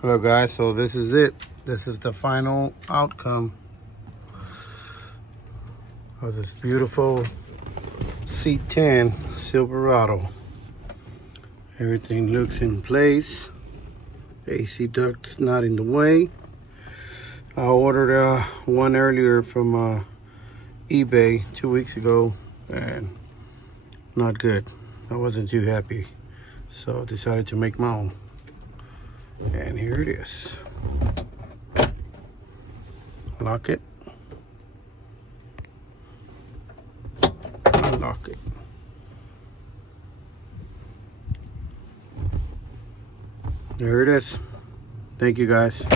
Hello guys, so this is it. This is the final outcome of this beautiful C10 Silverado. Everything looks in place. AC duct's not in the way. I ordered one earlier from eBay 2 weeks ago and not good. I wasn't too happy, so decided to make my own. And here it is. Lock it. Unlock it. There it is. Thank you guys.